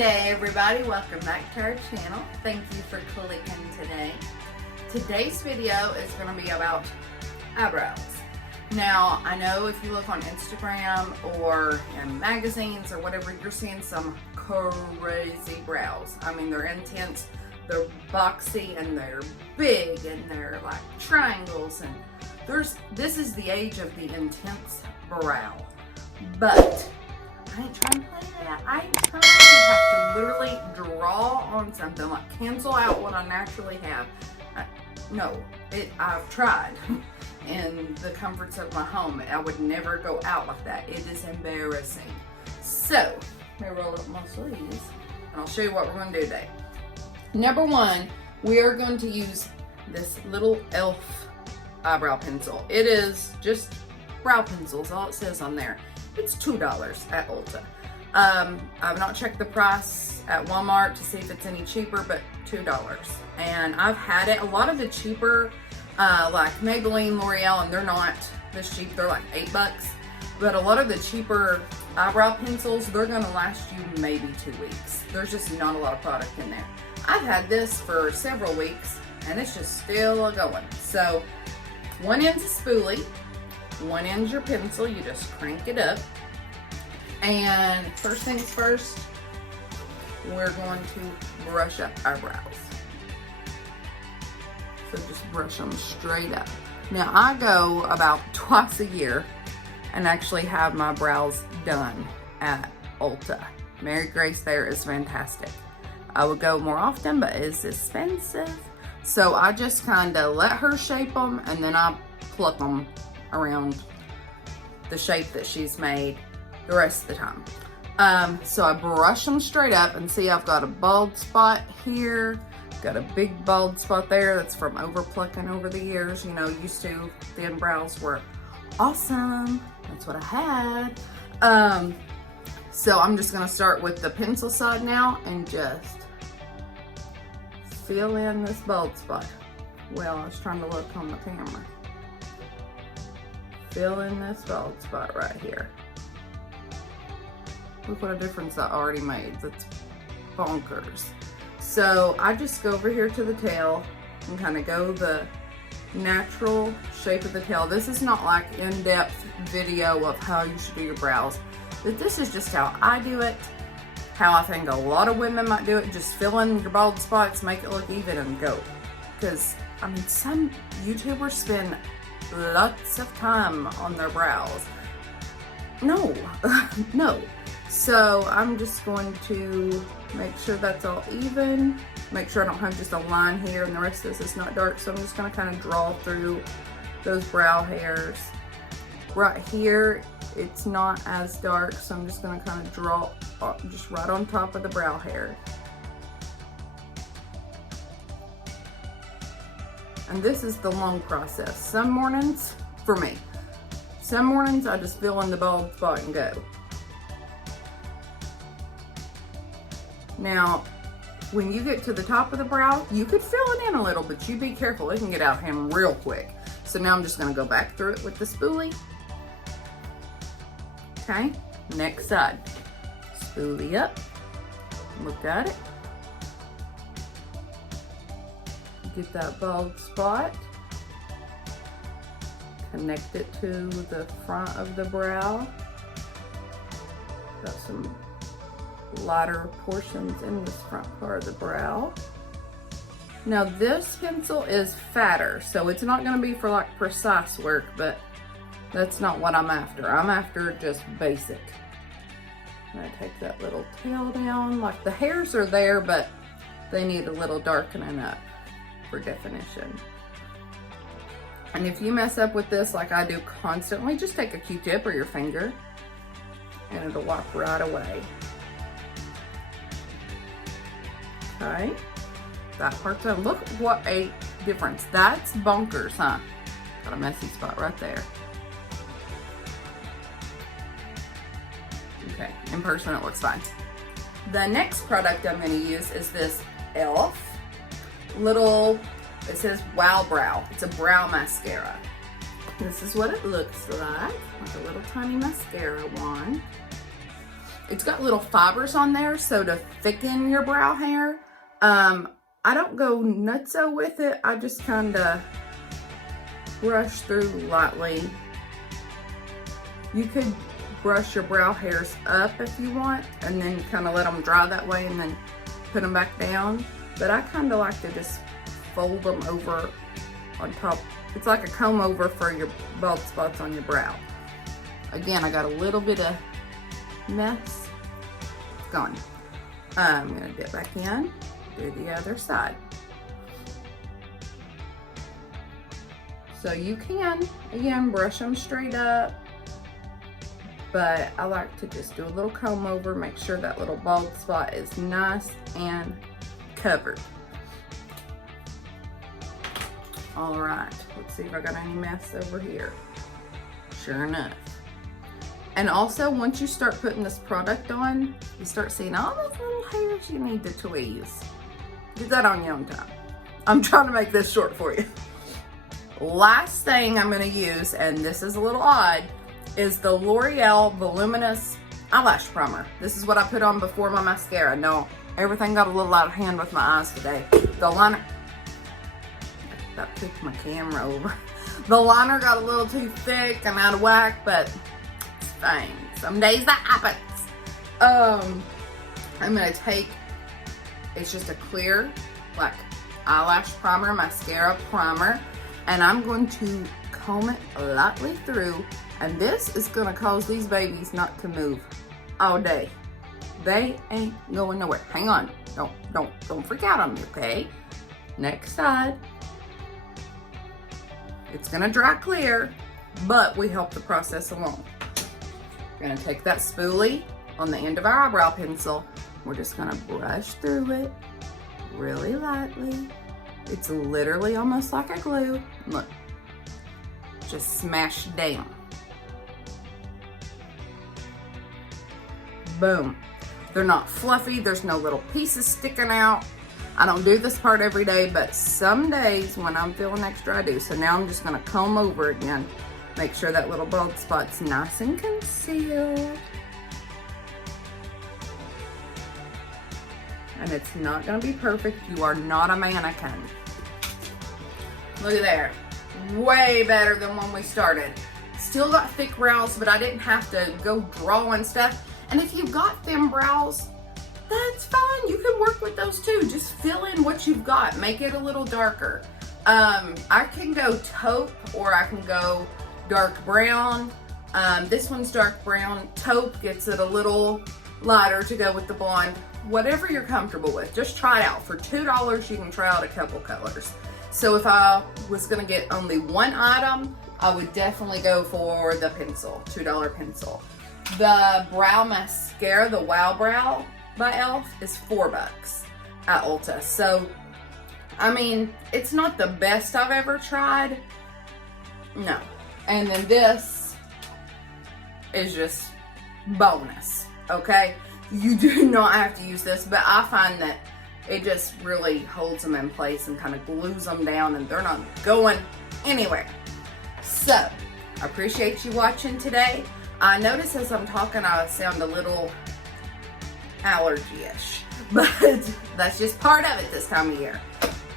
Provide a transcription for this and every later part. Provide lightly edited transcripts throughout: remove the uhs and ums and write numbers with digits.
Monday, everybody. Welcome back to our channel. Thank you for clicking today. Today's video is going to be about eyebrows. Now, I know if you look on Instagram or in magazines or whatever, you're seeing some crazy brows. I mean, they're intense, they're boxy, and they're big, and they're like triangles, and this is the age of the intense brow. But I ain't trying to play that. I ain't trying to have to literally draw on something, like cancel out what I naturally have. I've tried in the comforts of my home. I would never go out like that. It is embarrassing. So, let me roll up my sleeves and I'll show you what we're going to do today. Number one, we are going to use this little e.l.f. eyebrow pencil. It is just brow pencils, all it says on there. It's $2 at Ulta. I've not checked the price at Walmart to see if it's any cheaper, but $2. And I've had it. A lot of the cheaper, like Maybelline, L'Oreal, and they're not this cheap. They're like $8. But a lot of the cheaper eyebrow pencils, they're gonna last you maybe 2 weeks. There's just not a lot of product in there. I've had this for several weeks, and it's just still going. So, one end's a spoolie. One end's your pencil, you just crank it up. And first things first, we're going to brush up our brows. So just brush them straight up. Now I go about twice a year and actually have my brows done at Ulta. Mary Grace there is fantastic. I would go more often, but it's expensive. So I just kind of let her shape them, and then I pluck them around the shape that she's made the rest of the time. So I brush them straight up, and see I've got a bald spot here, got a big bald spot there. That's from over plucking over the years. You know, used to, thin brows were awesome. That's what I had. So I'm just gonna start with the pencil side now and just fill in this bald spot. Well, I was trying to look on the camera. Fill in this bald spot right here. Look what a difference that already made. That's bonkers. So I just go over here to the tail and kind of go the natural shape of the tail. This is not like in-depth video of how you should do your brows, but this is just how I do it, how I think a lot of women might do it. Just fill in your bald spots, make it look even, and go. Because, I mean, some YouTubers spend lots of time on their brows. No, no. So I'm just going to make sure that's all even. Make sure I don't have just a line here and the rest of this is not dark. So I'm just gonna kind of draw through those brow hairs. Right here, it's not as dark, so I'm just gonna kind of draw just right on top of the brow hair. And this is the long process. Some mornings, for me, some mornings I just fill in the bald spot and go. Now, when you get to the top of the brow, you could fill it in a little, but you be careful, it can get out of hand real quick. So now I'm just gonna go back through it with the spoolie. Okay, next side. Spoolie up, look at it. Get that bald spot, connect it to the front of the brow. Got some lighter portions in this front part of the brow. Now this pencil is fatter, so it's not going to be for like precise work, but that's not what I'm after. I'm after just basic. I'm going to take that little tail down. Like the hairs are there, but they need a little darkening up for definition. And if you mess up with this like I do constantly, just take a Q-tip or your finger and it'll wipe right away. Okay, that part's done. Look what a difference. That's bonkers, huh? Got a messy spot right there. Okay, in person it looks fine. The next product I'm going to use is this e.l.f. little, it says Wow Brow. It's a brow mascara. This is what it looks like a little tiny mascara wand. it's got little fibers on there, so to thicken your brow hair. I don't go nutso with it. I just kind of brush through lightly. You could brush your brow hairs up if you want, and then kind of let them dry that way and then put them back down. But I kind of like to just fold them over on top. It's like a comb over for your bald spots on your brow. Again, I got a little bit of mess. It's gone. I'm gonna dip back in, do the other side. So you can, again, brush them straight up, but I like to just do a little comb over, make sure that little bald spot is nice and covered. All right, let's see if I got any mess over here. Sure enough. And also, once you start putting this product on, you start seeing all those little hairs you need to tweeze. Do that on your own time. I'm trying to make this short for you. Last thing I'm gonna use, and this is a little odd, is the L'Oreal Voluminous Eyelash Primer. This is what I put on before my mascara. No, everything got a little out of hand with my eyes today. The liner, that picked my camera over. The liner got a little too thick and out of whack, but it's fine. Some days that happens. I'm gonna take, it's just a clear, like, eyelash primer, mascara primer, and I'm going to comb it lightly through, and this is gonna cause these babies not to move all day. They ain't going nowhere. Hang on, don't freak out on me, okay? Next side. It's gonna dry clear, but we help the process along. We're gonna take that spoolie on the end of our eyebrow pencil. We're just gonna brush through it really lightly. It's literally almost like a glue. Look, just smash down. Boom. They're not fluffy, there's no little pieces sticking out. I don't do this part every day, but some days when I'm feeling extra, I do. So now I'm just gonna comb over again. Make sure that little bald spot's nice and concealed. And it's not gonna be perfect. You are not a mannequin. Look at there. Way better than when we started. Still got thick brows, but I didn't have to go drawing stuff. And if you've got thin brows, that's fine. You can work with those too. Just fill in what you've got. Make it a little darker. I can go taupe or I can go dark brown. This one's dark brown. Taupe gets it a little lighter to go with the blonde. Whatever you're comfortable with, just try it out. For $2, you can try out a couple colors. So if I was gonna get only one item, I would definitely go for the pencil, $2 pencil. The brow mascara, the Wow Brow by e.l.f. is $4 at Ulta. So, I mean, it's not the best I've ever tried. No. And then this is just bonus, okay? You do not have to use this, but I find that it just really holds them in place and kind of glues them down and they're not going anywhere. So, I appreciate you watching today. I notice as I'm talking, I sound a little allergy-ish, but that's just part of it this time of year.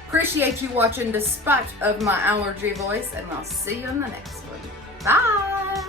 Appreciate you watching despite of my allergy voice, and I'll see you in the next one. Bye!